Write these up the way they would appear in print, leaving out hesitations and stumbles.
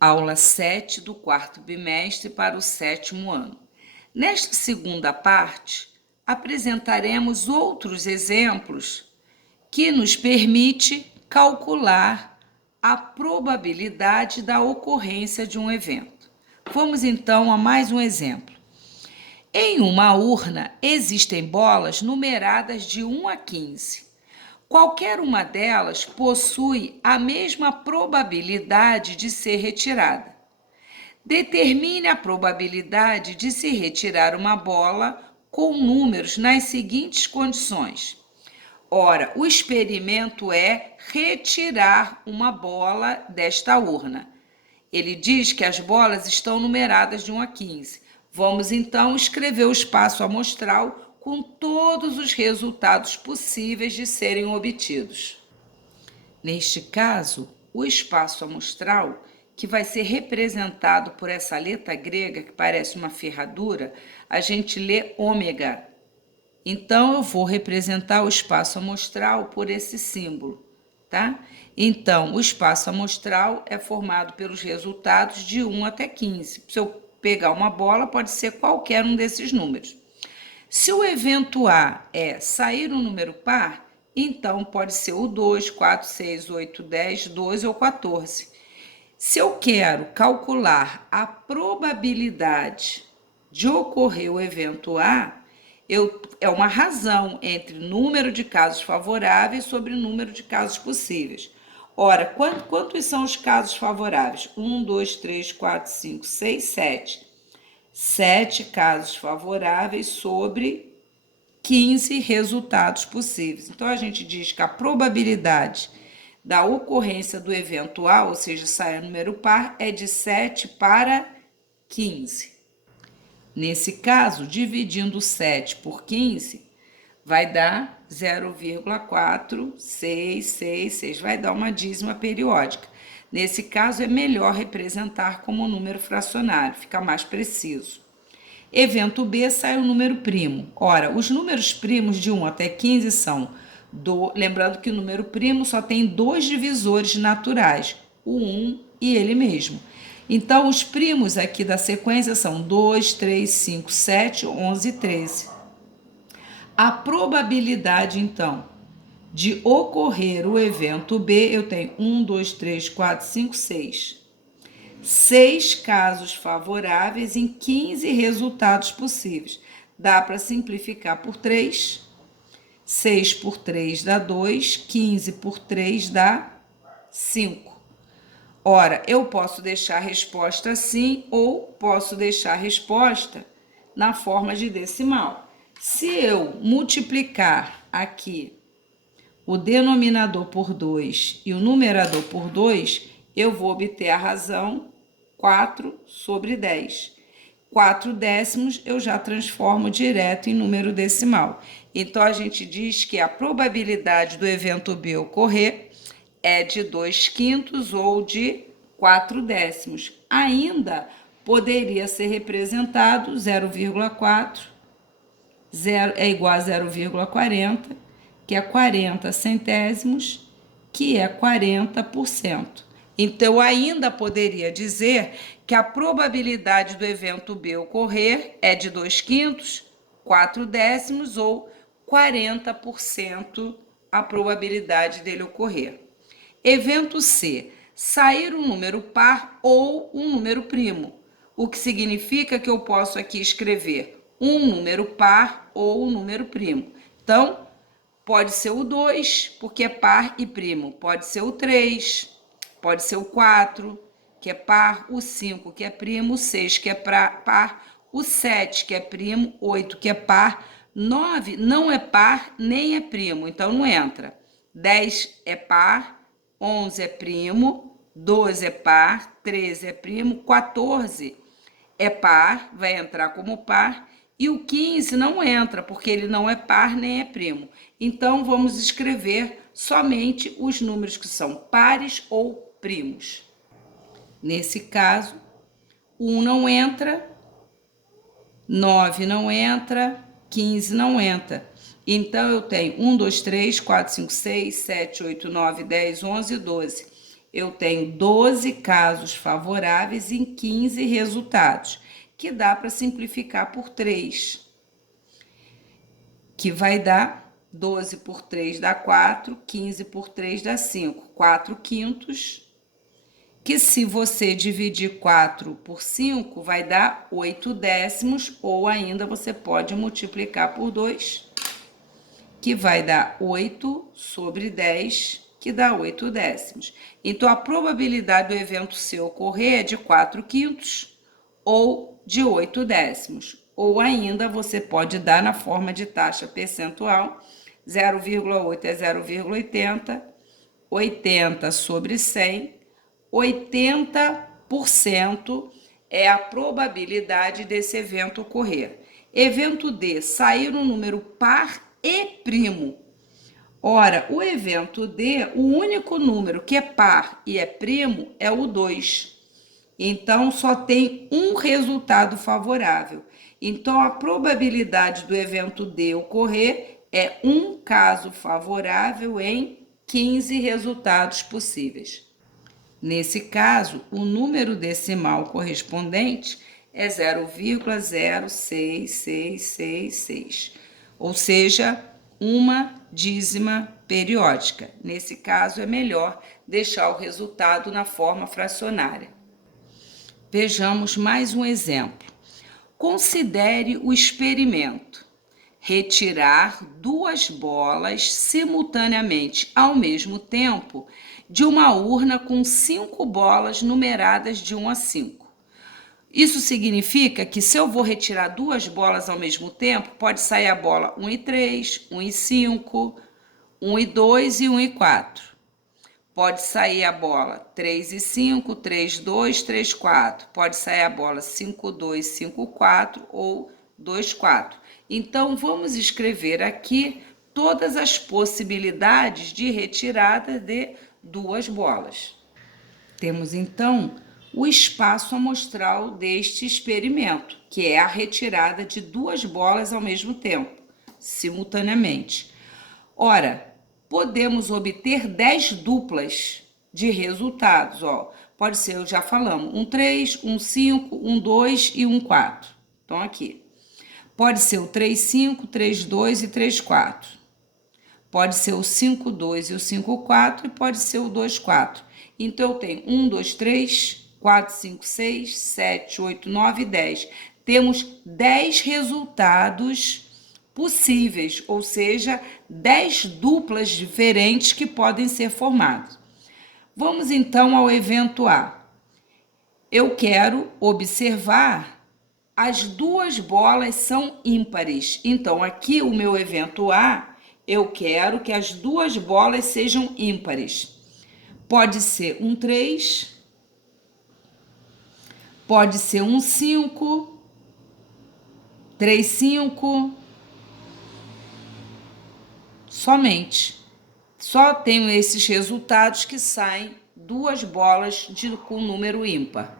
aula 7 do quarto bimestre para o 7º ano. Nesta segunda parte, apresentaremos outros exemplos que nos permite calcular a probabilidade da ocorrência de um evento. Vamos então a mais um exemplo. Em uma urna existem bolas numeradas de 1 a 15. Qualquer uma delas possui a mesma probabilidade de ser retirada. Determine a probabilidade de se retirar uma bola com números nas seguintes condições. Ora, o experimento é retirar uma bola desta urna. Ele diz que as bolas estão numeradas de 1 a 15. Vamos então escrever o espaço amostral com todos os resultados possíveis de serem obtidos. Neste caso, o espaço amostral, que vai ser representado por essa letra grega que parece uma ferradura, a gente lê ômega. Então, eu vou representar o espaço amostral por esse símbolo, tá? Então, o espaço amostral é formado pelos resultados de 1 até 15. Se eu pegar uma bola, pode ser qualquer um desses números. Se o evento A é sair um número par, então pode ser o 2, 4, 6, 8, 10, 12 ou 14. Se eu quero calcular a probabilidade de ocorrer o evento A, é uma razão entre número de casos favoráveis sobre o número de casos possíveis. Ora, quantos são os casos favoráveis? 1, 2, 3, 4, 5, 6, 7. 7 casos favoráveis sobre 15 resultados possíveis. Então, a gente diz que a probabilidade da ocorrência do evento A, ou seja, sair número par, é de 7 para 15. Nesse caso, dividindo 7 por 15, vai dar 0,466, vai dar uma dízima periódica. Nesse caso, é melhor representar como número fracionário, fica mais preciso. Evento B sai o número primo. Ora, os números primos de 1 até 15 são, lembrando que o número primo só tem 2 divisores naturais, o 1 e ele mesmo. Então, os primos aqui da sequência são 2, 3, 5, 7, 11 e 13. A probabilidade, então, de ocorrer o evento B, eu tenho 1, 2, 3, 4, 5, 6. 6 casos favoráveis em 15 resultados possíveis. Dá para simplificar por 3. 6 por 3 dá 2, 15 por 3 dá 5. Ora, eu posso deixar a resposta assim ou posso deixar a resposta na forma de decimal. Se eu multiplicar aqui o denominador por 2 e o numerador por 2, eu vou obter a razão 4 sobre 10. 4 décimos eu já transformo direto em número decimal. Então, a gente diz que a probabilidade do evento B ocorrer é de 2/5 ou de 4 décimos. Ainda poderia ser representado 0,4 é igual a 0,40, que é 40 centésimos, que é 40%. Então, ainda poderia dizer que a probabilidade do evento B ocorrer é de 2/5, 4 décimos ou 40% a probabilidade dele ocorrer. Evento C, sair um número par ou um número primo, o que significa que eu posso aqui escrever um número par ou um número primo. Então, pode ser o 2, porque é par e primo, pode ser o 3, pode ser o 4, que é par, o 5, que é primo, o 6, que é par, o 7, que é primo, 8, que é par, 9 não é par nem é primo, então não entra. 10 é par, 11 é primo, 12 é par, 13 é primo, 14 é par, vai entrar como par, e o 15 não entra, porque ele não é par nem é primo. Então, vamos escrever somente os números que são pares ou primos. Nesse caso, 1 não entra, 9 não entra, 15 não entra. Então, eu tenho 1, 2, 3, 4, 5, 6, 7, 8, 9, 10, 11, 12. eu tenho 12 casos favoráveis em 15 resultados, que dá para simplificar por 3, que vai dar 12 por 3 dá 4, 15 por 3 dá 5, 4 quintos, que se você dividir 4 por 5, vai dar 8 décimos, ou ainda você pode multiplicar por 2, que vai dar 8 sobre 10, que dá 8 décimos. Então, a probabilidade do evento C ocorrer é de 4 quintos ou de 8 décimos. Ou ainda você pode dar na forma de taxa percentual, 0,8 é 0,80, 80 sobre 100, 80% é a probabilidade desse evento ocorrer. Evento D, sair um número par e primo. Ora, o evento D, o único número que é par e é primo é o 2. Então, só tem um resultado favorável. Então, a probabilidade do evento D ocorrer é um caso favorável em 15 resultados possíveis. Nesse caso, o número decimal correspondente é 0,06666, ou seja, uma dízima periódica. Nesse caso, é melhor deixar o resultado na forma fracionária. Vejamos mais um exemplo. Considere o experimento. Retirar 2 bolas simultaneamente ao mesmo tempo de uma urna com 5 bolas numeradas de 1 a 5. Isso significa que se eu vou retirar 2 bolas ao mesmo tempo, pode sair a bola 1 e 3, 1 e 5, 1 e 2 e 1 e 4. Pode sair a bola 3 e 5, 3, 2, 3, 4. Pode sair a bola 5, 2, 5, 4 ou 2, 4. Então, vamos escrever aqui todas as possibilidades de retirada de 2 bolas. Temos, então, o espaço amostral deste experimento, que é a retirada de 2 bolas ao mesmo tempo, simultaneamente. Ora, podemos obter 10 duplas de resultados, ó. Pode ser, já falamos, um 3, um 5, um 2 e um 4. Então, aqui. Pode ser o 3, 5, 3, 2 e 3, 4. Pode ser o 5, 2 e o 5, 4 e pode ser o 2, 4. Então, eu tenho 1, 2, 3, 4, 5, 6, 7, 8, 9 e 10. Temos 10 resultados possíveis, ou seja, 10 duplas diferentes que podem ser formadas. Vamos então ao evento A. Eu quero observar as 2 bolas são ímpares. Então, aqui o meu evento A, eu quero que as 2 bolas sejam ímpares. Pode ser um 3, pode ser um 5, 3, 5, somente. Só tenho esses resultados que saem 2 bolas com número ímpar.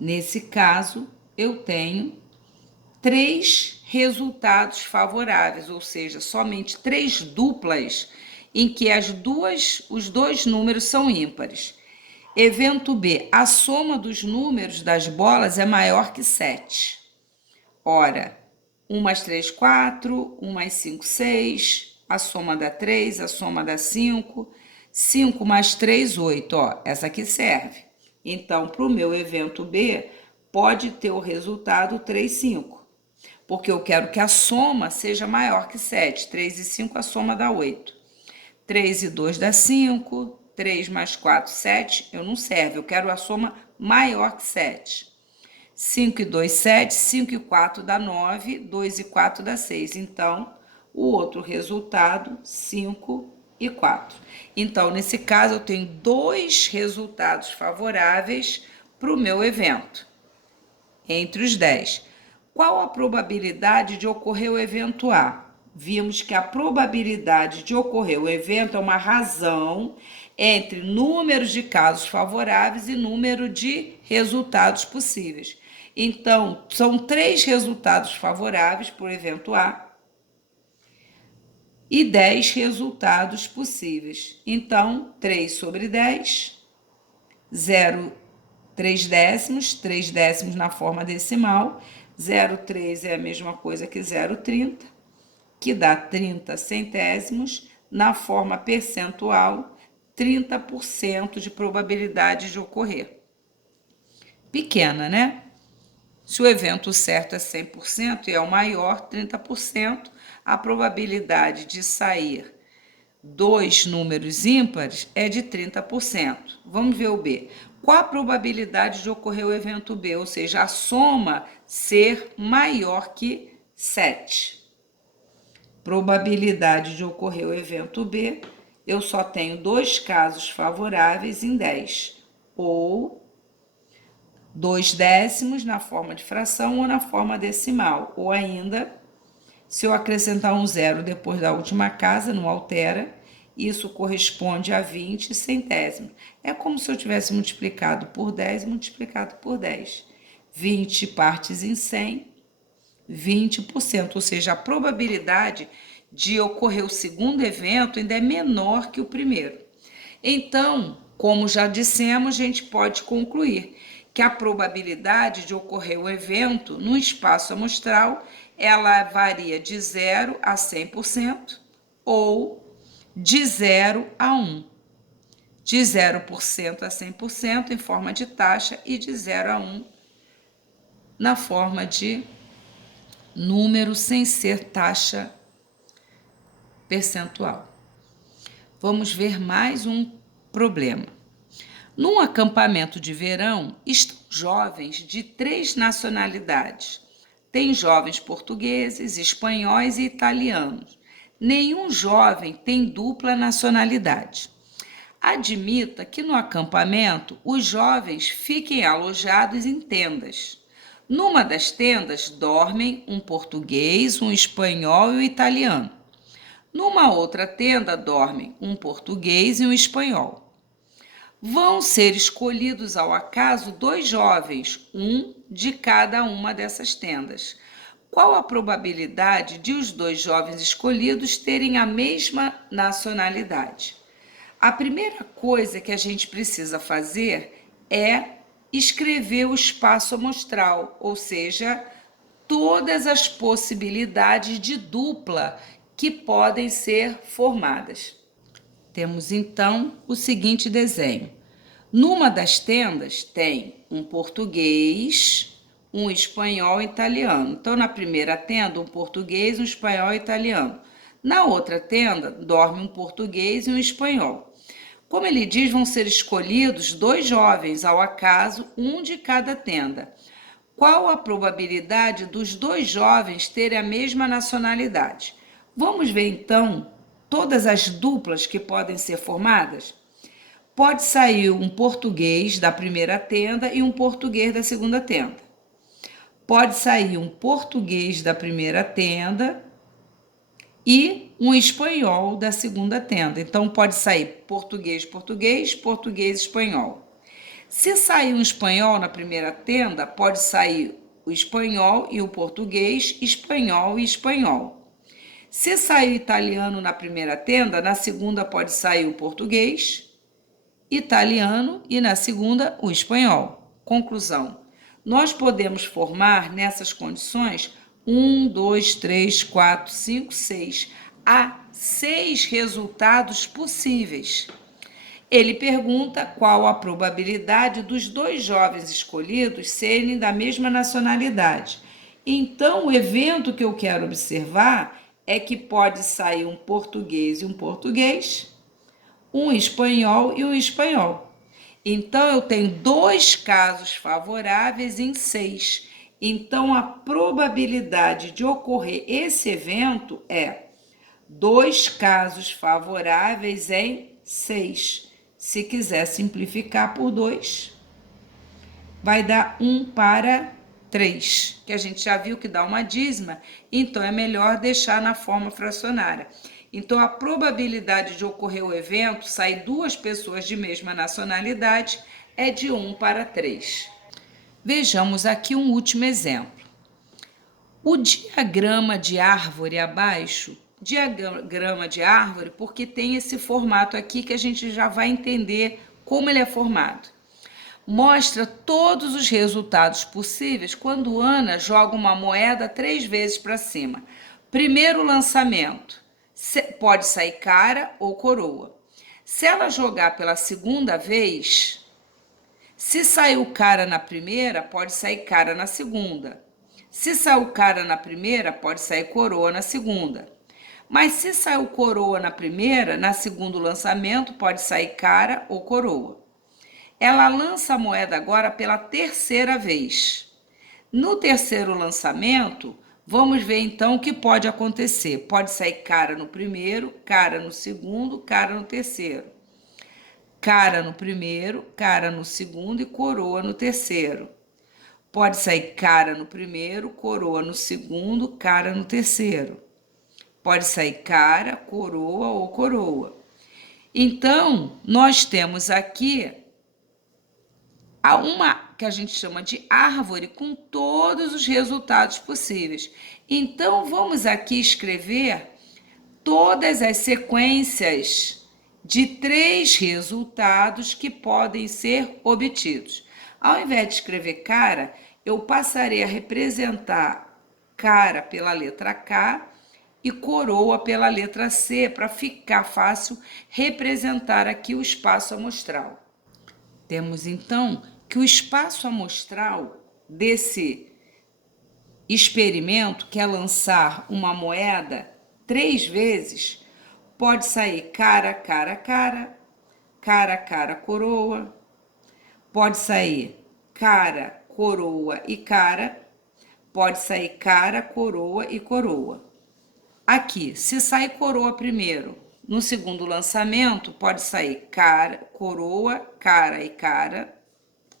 Nesse caso, eu tenho 3 resultados favoráveis, ou seja, somente 3 duplas em que os 2 números são ímpares. Evento B, a soma dos números das bolas é maior que 7. Ora, 1 mais 3, 4, 1 mais 5, 6, a soma dá 3, a soma dá 5, 5 mais 3, 8, ó, essa aqui serve. Então, para o meu evento B, pode ter o resultado 3, 5, porque eu quero que a soma seja maior que 7. 3 e 5, a soma dá 8. 3 e 2 dá 5, 3 mais 4, 7, eu não serve, eu quero a soma maior que 7. 5 e 2, 7, 5 e 4 dá 9, 2 e 4 dá 6. Então, o outro resultado, 5 e 4. Então, nesse caso, eu tenho 2 resultados favoráveis para o meu evento, entre os 10. Qual a probabilidade de ocorrer o evento A? Vimos que a probabilidade de ocorrer o evento é uma razão entre números de casos favoráveis e número de resultados possíveis. Então, são 3 resultados favoráveis para o evento A e 10 resultados possíveis. Então, 3 sobre 10 0,3 3 décimos na forma decimal, 0,3 é a mesma coisa que 0,30, que dá 30 centésimos, na forma percentual, 30% de probabilidade de ocorrer. Pequena, né? Se o evento certo é 100% e é o maior, 30%, a probabilidade de sair dois números ímpares é de 30%. Vamos ver o B. Qual a probabilidade de ocorrer o evento B? Ou seja, a soma ser maior que 7. Probabilidade de ocorrer o evento B, eu só tenho dois casos favoráveis em 10. Ou 2 décimos na forma de fração ou na forma decimal. Ou ainda, se eu acrescentar um zero depois da última casa, não altera, isso corresponde a 20 centésimos. É como se eu tivesse multiplicado por 10 e multiplicado por 10. 20 partes em 100, 20%. Ou seja, a probabilidade de ocorrer o segundo evento ainda é menor que o primeiro. Então, como já dissemos, a gente pode concluir que a probabilidade de ocorrer o evento no espaço amostral, ela varia de 0 a 100% ou de 0 a 1. De 0% a 100% em forma de taxa e de 0 a 1 na forma de número sem ser taxa percentual. Vamos ver mais um problema. Num acampamento de verão, estão jovens de 3 nacionalidades. Tem jovens portugueses, espanhóis e italianos. Nenhum jovem tem dupla nacionalidade. Admita que no acampamento os jovens fiquem alojados em tendas. Numa das tendas dormem um português, um espanhol e um italiano. Numa outra tenda dormem um português e um espanhol. Vão ser escolhidos ao acaso 2 jovens, um de cada uma dessas tendas. Qual a probabilidade de os 2 jovens escolhidos terem a mesma nacionalidade? A primeira coisa que a gente precisa fazer é escrever o espaço amostral, ou seja, todas as possibilidades de dupla que podem ser formadas. Temos então o seguinte desenho. Numa das tendas tem um português, um espanhol e um italiano. Então, na primeira tenda, um português, um espanhol e um italiano. Na outra tenda, dorme um português e um espanhol. Como ele diz, vão ser escolhidos 2 jovens ao acaso, um de cada tenda. Qual a probabilidade dos 2 jovens terem a mesma nacionalidade? Vamos ver então todas as duplas que podem ser formadas? Pode sair um português da primeira tenda e um português da segunda tenda. Pode sair um português da primeira tenda e um espanhol da segunda tenda. Então, pode sair português, português, português, espanhol. Se sair um espanhol na primeira tenda, pode sair o espanhol e o português, espanhol e espanhol. Se sair o italiano na primeira tenda, na segunda pode sair o português, italiano e na segunda o espanhol. Conclusão: nós podemos formar nessas condições 1, 2, 3, 4, 5, 6. Há 6 resultados possíveis. Ele pergunta qual a probabilidade dos 2 jovens escolhidos serem da mesma nacionalidade. Então, o evento que eu quero observar é que pode sair um português e um português, um espanhol e um espanhol. Então, eu tenho 2 casos favoráveis em 6. Então, a probabilidade de ocorrer esse evento é 2 casos favoráveis em 6. Se quiser simplificar por 2, vai dar 1 para 3, que a gente já viu que dá uma dízima, então é melhor deixar na forma fracionária. Então, a probabilidade de ocorrer o evento, sair 2 pessoas de mesma nacionalidade, é de 1 para 3. Vejamos aqui um último exemplo. O diagrama de árvore abaixo, diagrama de árvore, porque tem esse formato aqui que a gente já vai entender como ele é formado. mostra todos os resultados possíveis quando Ana joga uma moeda 3 vezes para cima. Primeiro lançamento, pode sair cara ou coroa. Se ela jogar pela segunda vez, se saiu cara na primeira, pode sair cara na segunda. Se saiu cara na primeira, pode sair coroa na segunda. Mas se saiu coroa na primeira, na segundo lançamento, pode sair cara ou coroa. Ela lança a moeda agora pela terceira vez. No terceiro lançamento, vamos ver então o que pode acontecer. Pode sair cara no primeiro, cara no segundo, cara no terceiro. Cara no primeiro, cara no segundo e coroa no terceiro. Pode sair cara no primeiro, coroa no segundo, cara no terceiro. Pode sair cara, coroa ou coroa. Então, nós temos aqui uma que a gente chama de árvore com todos os resultados possíveis. Então, vamos aqui escrever todas as sequências de 3 resultados que podem ser obtidos. Ao invés de escrever cara, eu passarei a representar cara pela letra K e coroa pela letra C, para ficar fácil representar aqui o espaço amostral. Temos então que o espaço amostral desse experimento, que é lançar uma moeda 3 vezes, pode sair cara, cara, cara, cara, cara, coroa, pode sair cara, coroa e cara, pode sair cara, coroa e coroa. Aqui, se sair coroa primeiro, no segundo lançamento, pode sair cara, coroa, cara e cara.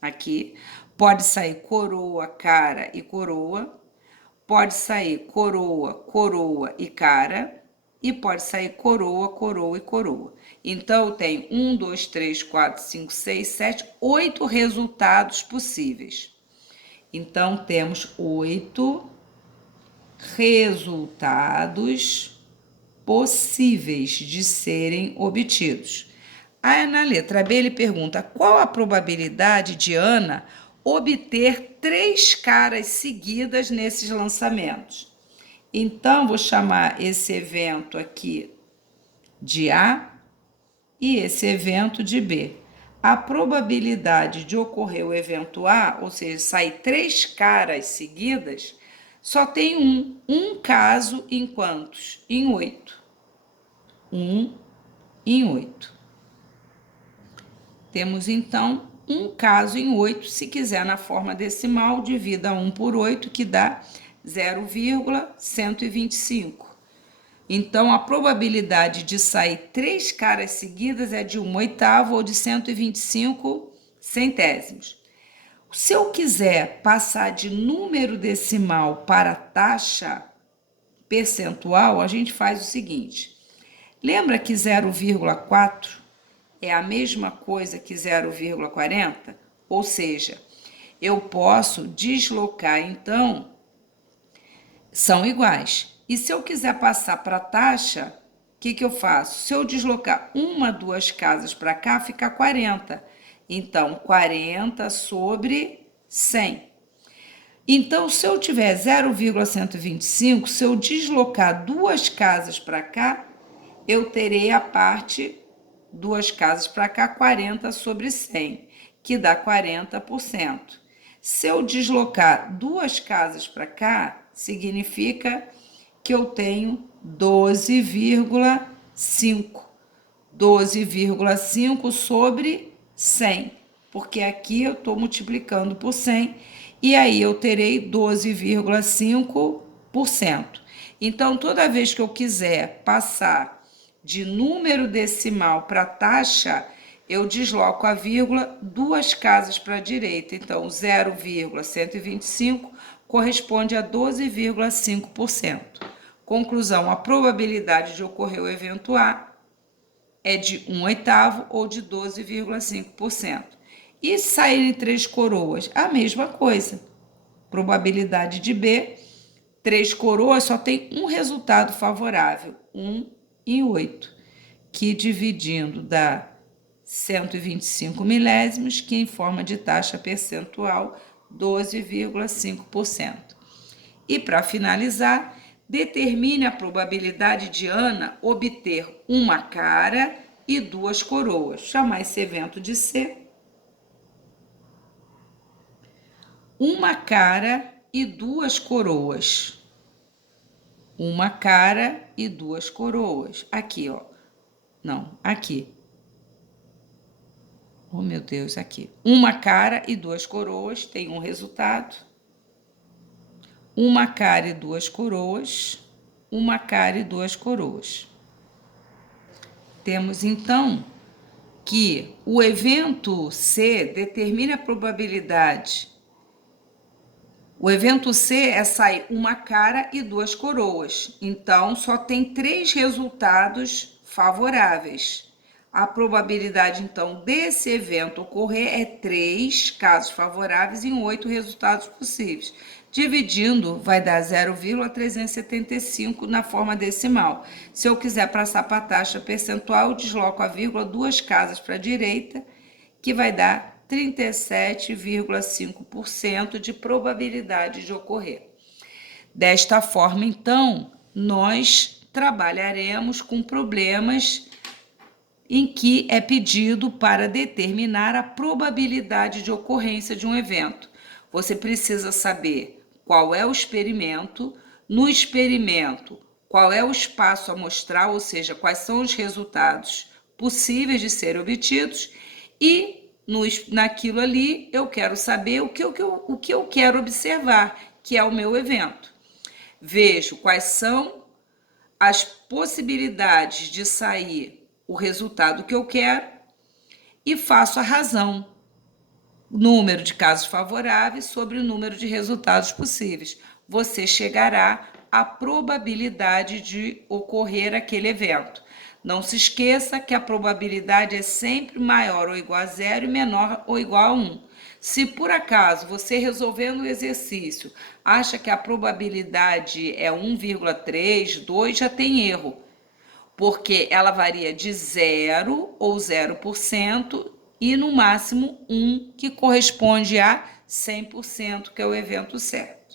Aqui, pode sair coroa, cara e coroa. Pode sair coroa, coroa e cara. E pode sair coroa, coroa e coroa. Então, eu tenho 1, 2, 3, 4, 5, 6, 7, 8 resultados possíveis. Então, temos 8 resultados possíveis de serem obtidos. Aí, na letra B, ele pergunta qual a probabilidade de Ana obter 3 caras seguidas nesses lançamentos. Então, vou chamar esse evento aqui de A e esse evento de B. A probabilidade de ocorrer o evento A, ou seja, sair 3 caras seguidas, só tem um caso em quantos? Em 8. 1 em 8. Temos, então, um caso em 8. Se quiser, na forma decimal, divida 1 por 8, que dá 0,125. Então, a probabilidade de sair 3 caras seguidas é de 1/8 ou de 125 centésimos. Se eu quiser passar de número decimal para taxa percentual, a gente faz o seguinte. Lembra que 0,4 é a mesma coisa que 0,40? Ou seja, eu posso deslocar, então, são iguais. E se eu quiser passar para taxa, o que eu faço? Se eu deslocar 1, 2 casas para cá, fica 40. Então, 40 sobre 100. Então, se eu tiver 0,125, se eu deslocar 2 casas para cá, eu terei a parte 2 casas para cá, 40 sobre 100, que dá 40%. Se eu deslocar 2 casas para cá, significa que eu tenho 12,5. 12,5 sobre 100, porque aqui eu estou multiplicando por 100, e aí eu terei 12,5%. Então, toda vez que eu quiser passar de número decimal para taxa, eu desloco a vírgula 2 casas para a direita. Então, 0,125 corresponde a 12,5%. Conclusão, a probabilidade de ocorrer o evento A é de 1/8 ou de 12,5%. E saírem 3 coroas, a mesma coisa. Probabilidade de B, 3 coroas só tem um resultado favorável, 1 em 8, que dividindo dá 125 milésimos, que em forma de taxa percentual 12,5%. E para finalizar, determine a probabilidade de Ana obter uma cara e duas coroas. Chamar esse evento de C. Uma cara e duas coroas. Uma cara e duas coroas. Aqui, ó. Não, aqui. Oh, meu Deus, aqui. Uma cara e duas coroas tem um resultado. Uma cara e duas coroas. Uma cara e duas coroas. Temos, então, que o evento C determina a probabilidade. O evento C é sair uma cara e duas coroas. Então, só tem 3 resultados favoráveis. A probabilidade, então, desse evento ocorrer é 3 casos favoráveis em 8 resultados possíveis. Dividindo, vai dar 0,375 na forma decimal. Se eu quiser passar para a taxa percentual, eu desloco a vírgula 2 casas para a direita, que vai dar 37,5% de probabilidade de ocorrer. Desta forma, então, nós trabalharemos com problemas em que é pedido para determinar a probabilidade de ocorrência de um evento. Você precisa saber qual é o experimento, no experimento, qual é o espaço amostral, ou seja, quais são os resultados possíveis de serem obtidos, e naquilo ali eu quero saber o que eu quero observar, que é o meu evento. Vejo quais são as possibilidades de sair o resultado que eu quero e faço a razão. Número de casos favoráveis sobre o número de resultados possíveis. Você chegará à probabilidade de ocorrer aquele evento. Não se esqueça que a probabilidade é sempre maior ou igual a 0 e menor ou igual a 1. Se por acaso você resolvendo o exercício acha que a probabilidade é 1,3, 2, já tem erro, porque ela varia de 0 ou 0% e no máximo 1, que corresponde a 100%, que é o evento certo.